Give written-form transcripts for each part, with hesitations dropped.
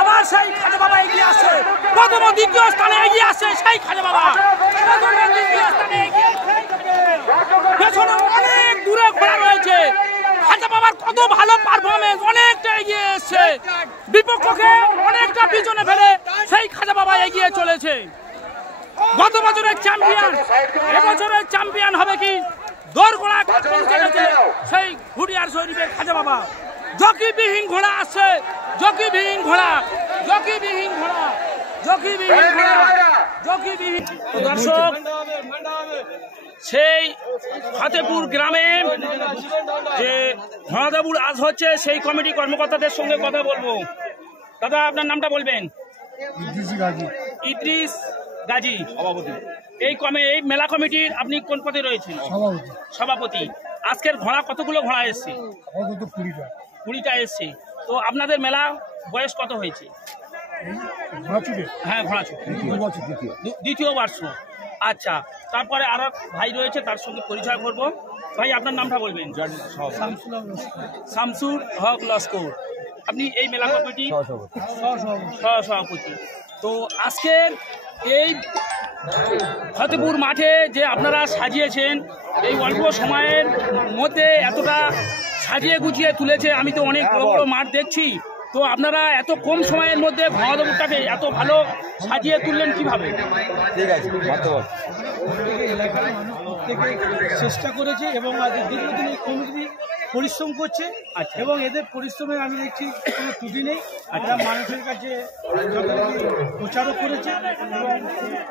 আবার সেই খাজা বাবা এগিয়ে আসছে, প্রথম ও দ্বিতীয় স্থানে এগিয়ে আসছে সেই খাজা বাবা, পেছনে অনেক দূরে ঘোড়া রয়েছে। খাজা বাবার কত ভালো পারফরমেন্স, অনেকটা এগিয়ে এসছে, বিপক্ষকে অনেকটা পিছনে ফেলে সেই খাজা বাবা এগিয়ে চলেছে। গত বছরের চ্যাম্পিয়ন, এবছরের চ্যাম্পিয়ন হবে কি দৌড় ঘোড়া চলেছে সেই হুডিয়ার শরীফের খাজা বাবা। জকিবিহীন ঘোড়া আসছে, জকিবিহীন ঘোড়া। দর্শক, সেই ফতেপুর গ্রামে যে ঘোড়াদৌড় আজ হচ্ছে সেই কমিটি কর্মকর্তাদের সঙ্গে কথা বলবো। দাদা, আপনার নামটা বলবেন? ইদ্রিস গাজী, সভাপতি। এই মেলা কমিটির আপনি কোন পদে রয়েছেন? সভাপতি। আজকের ঘোড়া কতগুলো ঘোড়া এসছে? 20টা এসছে। তো আপনাদের মেলা বয়স কত হয়েছে? হ্যাঁ, ঘোড়াছুট দ্বিতীয় বর্ষ। আচ্ছা, তারপরে আর ভাই রয়েছে, তার সঙ্গে পরিচয় করবো। ভাই, আপনার নামটা বলবেন? শামসুর হক লস্কর। আপনি এই মেলা কমিটি সহসভাপতি। তো আজকের এই ফতেপুর মাঠে যে আপনারা সাজিয়েছেন, এই অল্প সময়ের মধ্যে এতটা সাজিয়ে গুছিয়ে তুলেছে, আমি তো অনেক বড় বড় মাঠ দেখছি, তো আপনারা এত কম সময়ের মধ্যে ঘোড়াদৌড়টাকে এত ভালো সাজিয়ে তুললেন কিভাবে? ঠিক আছে, ধন্যবাদ। এলাকার মানুষ প্রত্যেকে চেষ্টা করেছে এবং দীর্ঘদিন এই কমিটি পরিশ্রম করছে। এবং এদের পরিশ্রমে আমি দেখছি কোনো ত্রুটি নেই। এরা মানুষের কাছে প্রচারও করেছে এবং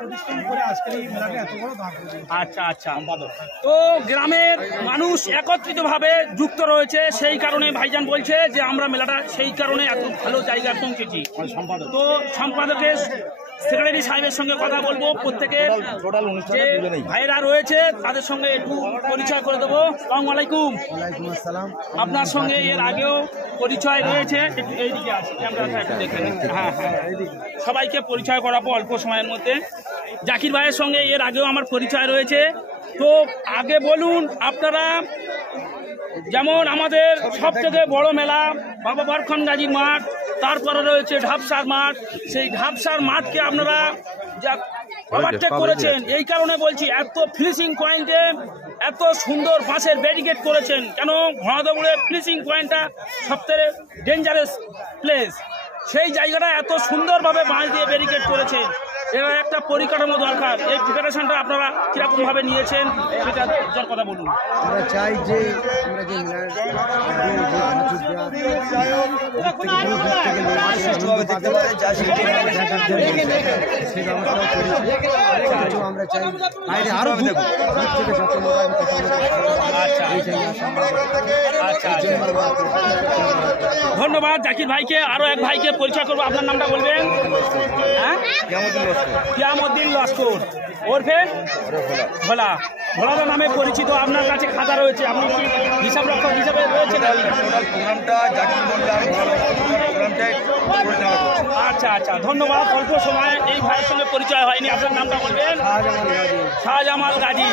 পরিশ্রম করে আজকের এই মেলাটা এত বড় ভাগ করেছে। আচ্ছা। তো গ্রামের মানুষ একত্রিতভাবে যুক্ত রয়েছে, সেই কারণে ভাইজান বলছে যে আমরা মেলাটা সেই কারণে এত ভালো জায়গায় পৌঁছেছি। তো সম্পাদকের সেক্রেটারি সাহেবের সঙ্গে কথা বলবো, প্রত্যেকের যে ভাইরা রয়েছে তাদের সঙ্গে একটু পরিচয় করে দেবো। আসসালামু আলাইকুম। আপনার সঙ্গে এর আগেও পরিচয় রয়েছে, একটু এইদিকে আছে, ক্যামেরাটা একটু দেখে নিন। হ্যাঁ, সবাইকে পরিচয় করাবো অল্প সময়ের মধ্যে। জাকির ভাইয়ের সঙ্গে এর আগেও আমার পরিচয় রয়েছে। তো আগে বলুন আপনারা, যেমন আমাদের সব থেকে বড় মেলা বাবা বরখান গাজীর মাঠ, তারপরে রয়েছে ঢাবসার মাঠ, সেই ঢাবসার মাঠকে আপনারা যা ওভারটেক করেছেন, এই কারণে বলছি এত ফিনিশিং পয়েন্টে এত সুন্দর বাঁশের ব্যারিকেড করেছেন। কেন ঘোড়াদৌড়ের ফিনিশিং পয়েন্টটা সবথেকে ডেঞ্জারাস প্লেস, সেই জায়গাটা এত সুন্দরভাবে বাঁশ দিয়ে ব্যারিকেড করেছেন। এর একটা পরিকাঠামো দরকার। এই প্রিপারেশনটা আপনারা কিরকম ভাবে নিয়েছেন সেটা কথা বলুন। আমরা চাই যে আমরা যে আমরা চাই বাইরে আরো ধন্যবাদ জাকির ভাইকে। আরো এক ভাইকে পরিচয় করবো, আপনার নামটা বলবেন? হ্যাঁ, কিয়ামউদ্দিন লস্কর ওরফে ভোলা। ভোলার নামে পরিচিত, আপনার কাছে খাতা রয়েছে, আপনি কি হিসাব রক্ষক হিসাবে রয়েছেন? আচ্ছা, ধন্যবাদ। অল্প সময় এই ভাইয়ের সঙ্গে পরিচয় হয়নি, আপনার নামটা বলবেন? শাহজামাল গাজী।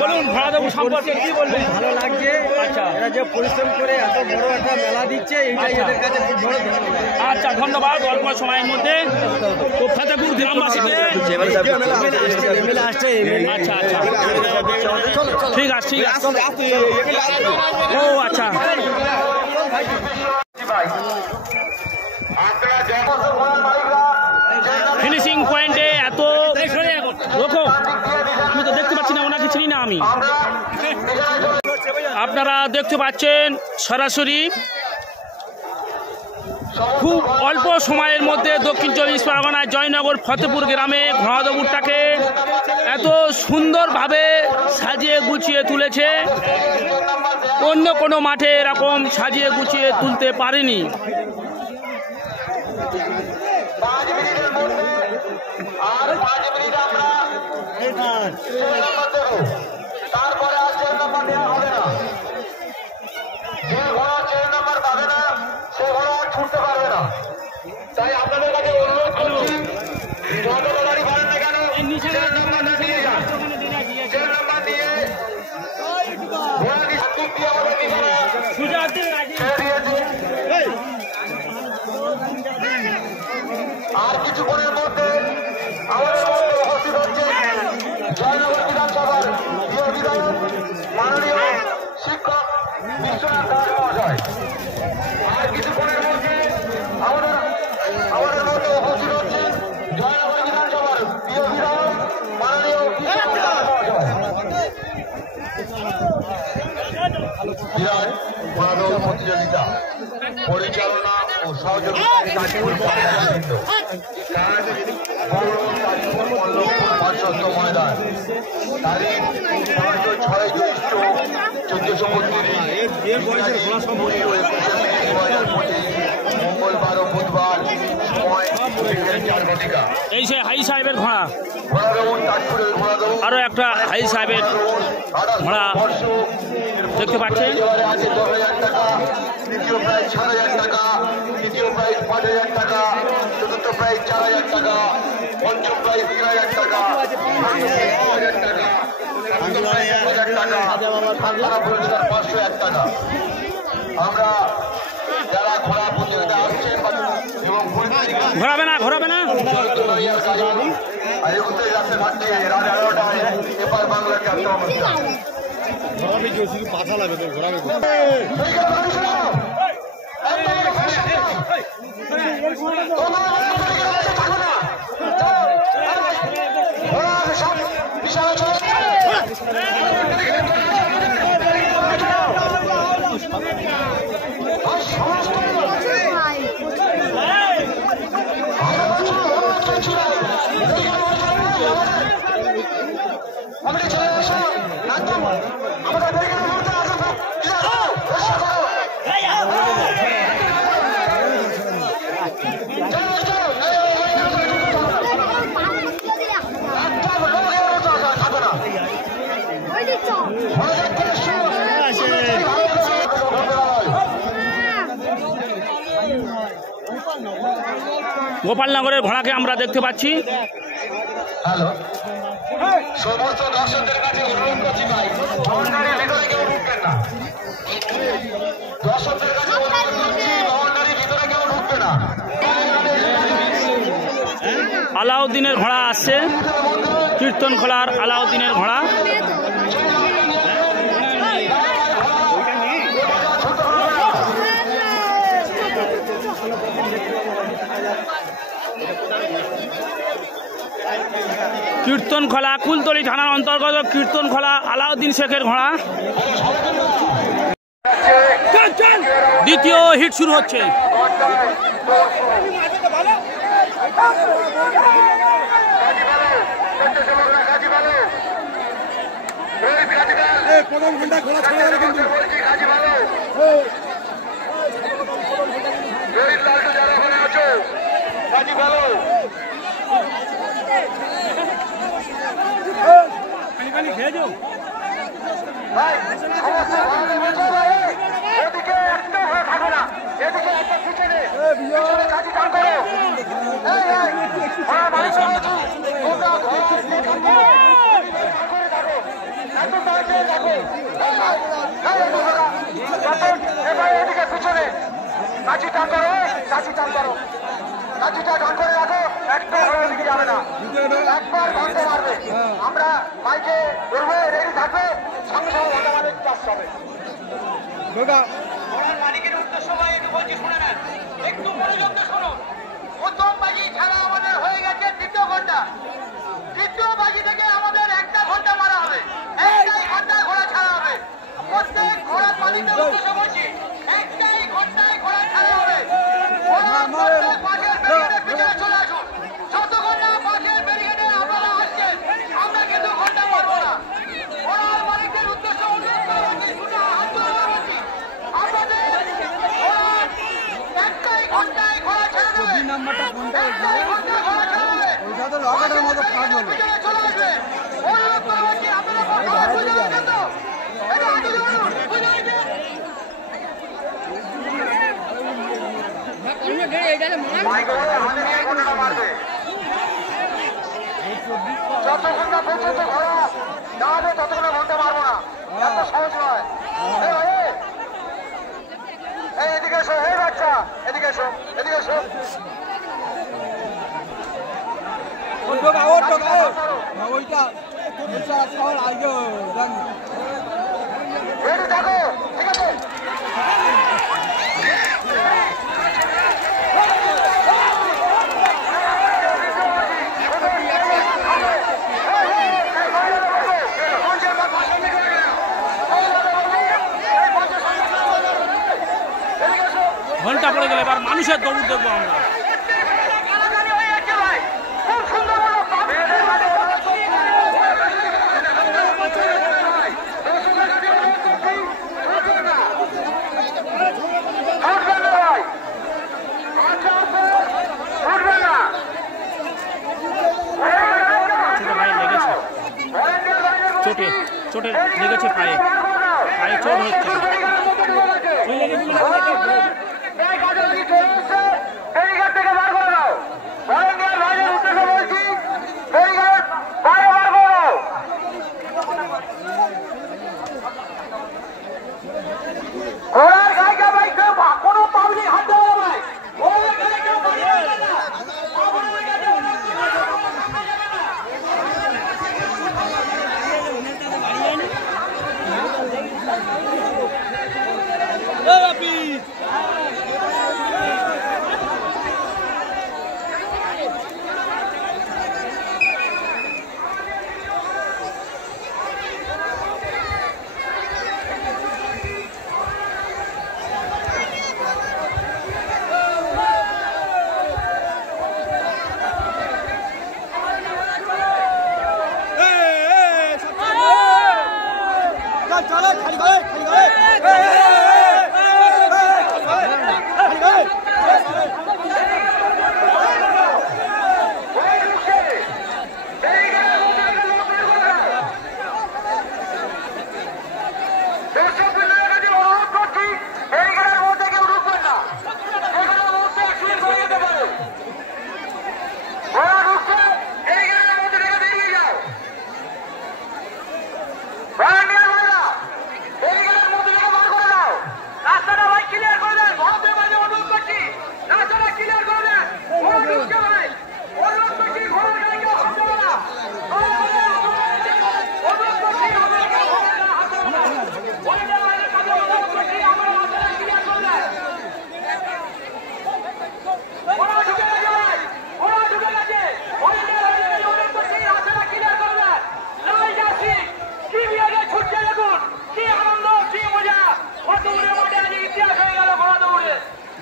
বলুন ঘোড়াদৌড় সম্পর্কে কি বলবেন? ভালো লাগছে। আচ্ছা, এরা যে পরিশ্রম করে এত বড় একটা মেলা দিচ্ছে, এইটাই এদের কাছে খুব বড় ধন্যবাদ। আচ্ছা, ধন্যবাদ। অল্প সময়ের মধ্যে ফতেপুর গ্রামবাসীকে আচ্ছা, ঠিক আছে। ও আচ্ছা, ফিনিশিং পয়েন্টে এত রকম আমি তো দেখতে পাচ্ছি না, ওনাকে চিনি না আমি। আপনারা দেখতে পাচ্ছেন সরাসরি খুব অল্প সময়ের মধ্যে দক্ষিণ চব্বিশ পরগনার জয়নগর ফতেপুর গ্রামে ঘোড়াদৌড়টাকে এত সুন্দরভাবে সাজিয়ে গুছিয়ে তুলেছে। অন্য কোনো মাঠে এরকম সাজিয়ে গুছিয়ে তুলতে পারেনি। তারপরে আর চেন নাম্বার দেওয়া হবে না। যে ঘোড়া চেন নাম্বার পাবে না সে ঘোড়া আর ছুটতে পারবে না। তাই আপনাদের কাছে অনুরোধ করছি, যত গাড়ি পারেন না কেন চেন নাম্বারটা দিয়ে যান। চেন নাম্বার দিয়ে ঘোড়াটি আমাদের নিশানা কিছুক্ষণের মধ্যে আমাদের মধ্যে উপস্থিত হচ্ছে জয়নগর বিধানসভার প্রিয় বিধায়ক মাননীয় শিক্ষক বিশ্বনাথ দাস মহাশয়। আর কিছুক্ষণের মধ্যে আমাদের মধ্যে উপস্থিত হচ্ছে জয়নগর বিধানসভার প্রিয় বিধায়ক মাননীয় বিশ্বনাথ দাস মহাশয়। বিরাট মাদল প্রতিযোগিতা পরিচালনা ও সহযোগিতায় তাজপুর পাঁচশত ময়দান তারিখ 6 জ্যৈষ্ঠ 1432 মঙ্গলবার ও বুধবার সময় 4 ঘটিকা। এই সে হাই সাহেবের ঘোড়া, ঘোড়াদৌড় তাজপুরের ঘোড়াদৌড় আরো একটা হাই সাহেবের ঘোড়া দেখতে পাচ্ছেন। আছে 10,000 টাকা, দ্বিতীয় প্রাইজ 4,000 টাকা, তৃতীয় প্রাইজ 5,000 টাকা, চতুর্থ প্রাইজ 4,000 টাকা, পঞ্চম প্রাইজ 3,000 টাকা, 2,000 টাকা, চতুর্থ প্রাইজ 1,000 টাকা, সাতখানা পুরস্কার 501 টাকা। আমরা যারা ঘোড়া প্রতিযোগিতা আসছেন এবং ঘোরাবে না ঘোরাবে না আর উত্তর রাখতে থাকছে রাত 11টায় এপার বাংলার যাত্রা অনুষ্ঠান। গোপালনগরের ঘোড়াকে আমরা দেখতে পাচ্ছি। হ্যালো, সমস্ত দর্শকদের কাছে অনুরোধ করছি ভাই, ভবনটারির ভিতরে কেউ ঢুকবেন না। দর্শকদের কাছে অনুরোধ করছি, ভবনটারির ভিতরে কেউ ঢুকবে না। আলাউদ্দিনের ঘোড়া আসছে, কীর্তন খোলার আলাউদ্দিনের ঘোড়া। কীর্তনখোলা কুলতলি থানার অন্তর্গত কীর্তনখোলা আলাউদ্দিন শেখের ঘোড়া। দ্বিতীয় হিট শুরু হচ্ছে। খেয়ে যাও এদিকে একটা হয়ে থাকো না, এদিকে একটা পিছনে কাজী টান করো। এদিকে পিছনে কাজী টান করো, কাজী টান করো, কাজীটা টান করে রাখো, একটা ঘরের দিকে যাবে না, একবার ঘন্টা মারবে। আমরা মাইকে বলবো রেডি থাকবে, সঙ্গে সঙ্গে ঘন্টা মারবে, চাষ হবে। মালিকের উদ্দেশ্য ভাই একটু বলছি, শুনে নেন, একটু মনোযোগ দিয়ে শুনুন। প্রথম বাজি ছাড়া আমাদের হয়ে গেছে দ্বিতীয় ঘন্টা, দ্বিতীয় বাজি থেকে আমাদের একটা ঘন্টা মারা হবে, একটাই ঘন্টায় ঘোড়া ছাড়া হবে। প্রত্যেক ঘোড়ার মালিকের উদ্দেশ্য বলছি, একটাই ঘন্টায় ঘোড়া ছাড়া হবে। পাশের ব্যারিকেডের পিছনে চলে আসুন, যতক্ষণ না পাশের ব্যারিকেডে আপনারা আসছেন আমরা কিন্তু ঘন্টা মারবো না। ঘোড়ার মালিকদের উদ্দেশ্য অনুরোধ করে বলছি, শুধু হাত তুলে বলছি, আপনাদের ঘোড়ার একটাই ঘন্টায় ঘোড়া ছেড়ে দেবে, একটাই ঘন্টায় ঘোড়া ছেড়ে দেবে। পিছনে চলে আসবে, অনুরোধ করে বলছি, আপনারা সবাই বুঝে গেছেন তো? এটা হাতে ধরুন, বুঝে গেছেন? যতক্ষণ না পর্যন্ত ঘোড়া দাঁড়াবে ততক্ষণ ঘন্টা মারবো না, এত সহজ নয়। এদিকে এসো, হে বাচ্চা, এদিকে এসো, এদিকে এসো। রেডি থাকো, ঠিক আছে? ঘন্টা পড়ে গেলে এবার মানুষের দৌড় দেখবো আমরা। চোটে চোটে লেগেছে পায়ে, পায়ে চোট হচ্ছে। ঘোড়ার গায়ে কেউ ভাই কেউ কোনো পাবলিক হাত দেওয়া ভাই, ঘোড়ার গায়ে কেউ বাড়ি আসবে না।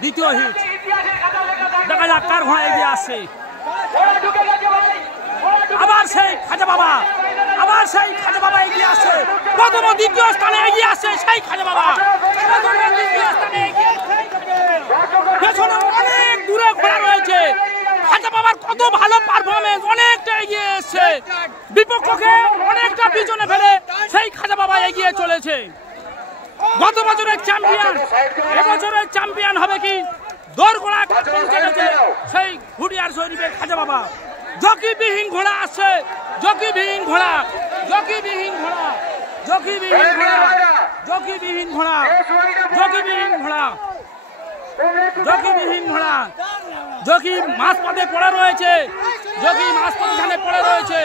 দ্বিতীয় হিট, দেখা যাক কার ঘোড়া এগিয়ে আসছে। আবার সেই খাজা বাবা, আবার সেই খাজা বাবা এগিয়ে আসছে। প্রথম ও দ্বিতীয় স্থানে এগিয়ে আসছে সেই খাজা বাবা। পেছনে অনেক দূরে ঘোড়া রয়েছে। খাজা বাবার কত ভালো পারফরমেন্স, অনেকটা এগিয়ে এসছে। বিপক্ষকে অনেকটা পিছনে ফেলে সেই খাজা বাবা এগিয়ে চলেছে। গত বছরের চ্যাম্পিয়ন এবছরের চ্যাম্পিয়ন হবে কি? দোরগোড়া পৌঁছে গেছে সেই ঘুটিয়ার শরীফের খাজা বাবা। জকিবিহীন ঘোড়া আসছে, জকিবিহীন ঘোড়া, জকিবিহীন ঘোড়া, জকিবিহীন ঘোড়া, জকিবিহীন ঘোড়া, জকিবিহীন ঘোড়া, জকিবিহীন ঘোড়া। জকি মাঝপথে পড়ে রয়েছে, জকি মাঝপথে পড়ে রয়েছে।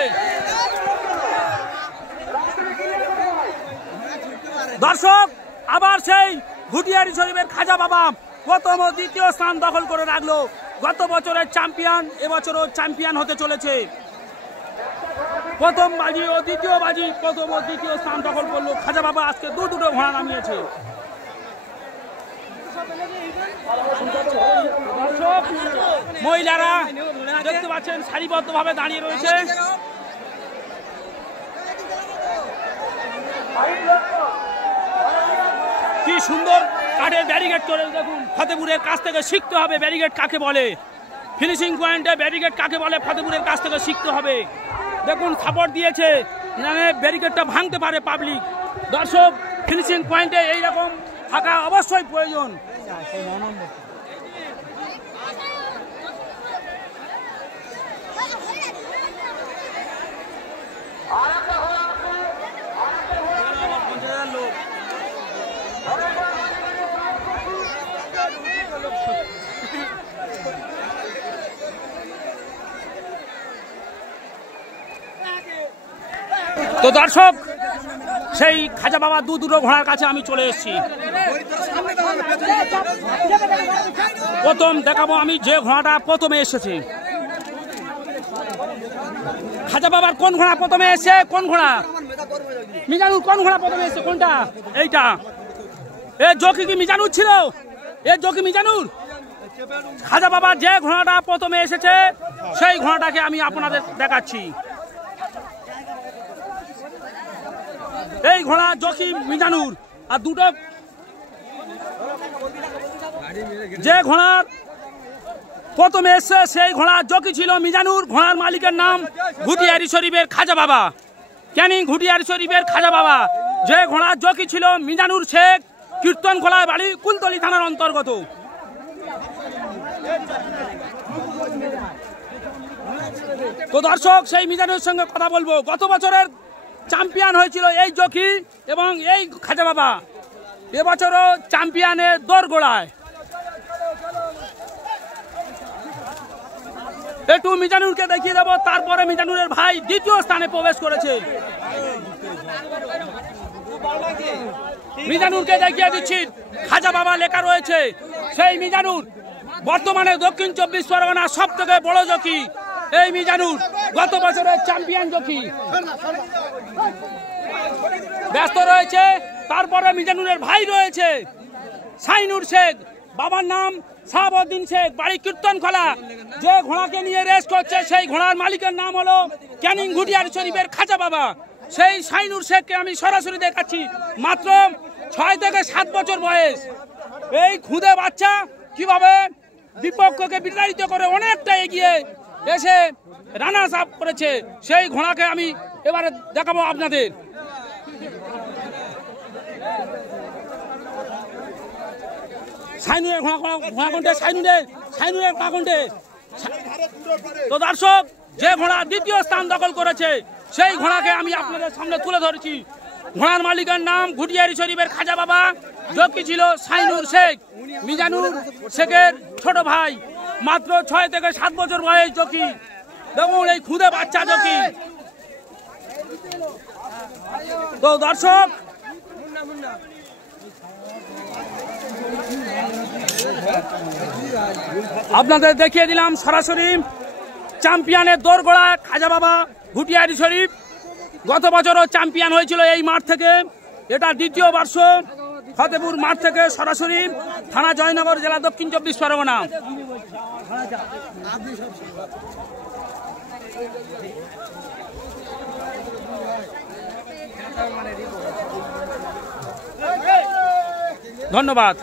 দর্শক, আবার সেই ঘুটিয়ারি শরীফের খাজা বাবা প্রথম ও দ্বিতীয় স্থান দখল করে রাখলো। গত বছরের চ্যাম্পিয়ন এবছরও চ্যাম্পিয়ন হতে চলেছে। প্রথম বাজি ও দ্বিতীয় বাজি প্রথম ও দ্বিতীয় স্থান দখল করলো খাজা বাবা। আজকে দুটো ঘোড়া নামিয়েছে। দর্শক, মহিলারা দেখতে পাচ্ছেন সারিবদ্ধভাবে দাঁড়িয়ে রয়েছে। কি সুন্দর কাঠের ব্যারিকেড করে দেখুন। ফতেপুরের কাছ থেকে শিখতে হবে ব্যারিকেড কাকে বলে, ফিনিশিং পয়েন্টে ব্যারিকেড কাকে বলে ফতেপুরের কাছ থেকে শিখতে হবে। দেখুন সাপোর্ট দিয়েছে, মানে ব্যারিকেডটা ভাঙতে পারে পাবলিক। দর্শক, ফিনিশিং পয়েন্টে এইরকম থাকা অবশ্যই প্রয়োজন। তো দর্শক, সেই খাজা বাবা দুটো ঘোড়ার কাছে আমি চলে এসেছি। প্রথম দেখাবো আমি যে ঘোড়াটা প্রথমে এসেছে। খাজা বাবার কোন ঘোড়া প্রথমে এসে? কোন ঘোড়া? মিজানুর কোন ঘোড়া প্রথমে এসে? কোনটা? এইটা। এ জকি কি মিজানুর ছিল? এ জকি মিজানুর? খাজা বাবা যে ঘোড়াটা প্রথমে এসেছে সেই ঘোড়াটাকে আমি আপনাদের দেখাচ্ছি। এই ঘোড়া জকি মিজানুর। আর দুটো যে ঘোড়ার প্রথমে এসছে সেই ঘোড়া জকি ছিল মিজানুর। ঘোড়ার মালিকের নাম ঘুটিয়ারি শরীফের খাজা বাবা, ক্যানিং ঘুটিয়ারি শরীফের খাজা বাবা। যে ঘোড়া জকি ছিল মিজানুর শেখ, কীর্তনখোলা বাড়ি, কুলতলি থানার অন্তর্গত। তো দর্শক, সেই মিজানুরের সঙ্গে কথা বলবো। গত বছরের চ্যাম্পিয়ন হয়েছিল এই জকি এবং এই খাজা বাবা। এবছরও চ্যাম্পিয়নের দোরগোড়ায়। একটু মিজানুরকে দেখিয়ে দেবো, তারপরে মিজানুরের ভাই দ্বিতীয় স্থানে প্রবেশ করেছে। মিজানুরকে দেখিয়ে দিচ্ছি, খাজা বাবা লেখা রয়েছে। সেই মিজানুর বর্তমানে দক্ষিণ 24 পরগনার সব থেকে বড় জকি। এই মিজানুর গত বছরের চ্যাম্পিয়ন জকি। ব্যস্ত রয়েছে। তারপরে মিজানুরের ভাই রয়েছে সাইনুর শেখ, বাবার নাম শাহাবুদ্দিন শেখ, বাড়ি কীর্তনখোলা। যে ঘোড়াকে নিয়ে রেস করছে সেই ঘোড়ার মালিকের নাম হলো ক্যানিং ঘুটিয়ারি শরীফের খাজা বাবা। সেই সাইনুর শেখকে আমি সরাসরি দেখাচ্ছি। মাত্র 6 থেকে 7 বছর বয়স। এই খুদে বাচ্চা কিভাবে বিপক্ষকে বিতাড়িত করে অনেকটা এগিয়ে এসে রানার্স আপ করেছে, সেই ঘোড়াকে আমি এবারে দেখাবো আপনাদের। সাইনুরের ঘোড়া কোনটে? সাইনুরের ঘোড়া কোনটে? তো দর্শক, যে ঘোড়া দ্বিতীয় স্থান দখল করেছে সেই ঘোড়াকে আমি আপনাদের সামনে তুলে ধরেছি। ঘোড়ার মালিকের নাম ঘুটিয়ারি শরীফের খাজা বাবা। জকি ছিল সাইনুর শেখ, মিজানুর শেখের ছোট ভাই। মাত্র 6 থেকে 7 বছর বয়স জকি। দেখুন এই খুদে বাচ্চা জকি। তো দর্শক, আপনাদের দেখিয়ে দিলাম সরাসরি চ্যাম্পিয়নের দোরগোড়া খাজা বাবা ঘুটিয়ারি শরীফ। গত বছরও চ্যাম্পিয়ন হয়েছিল এই মাঠ থেকে। এটা দ্বিতীয় বর্ষ। ফতেপুর মাঠ থেকে সরাসরি থানা জয়নগর, জেলা দক্ষিণ 24 পরগনা। ধন্যবাদ।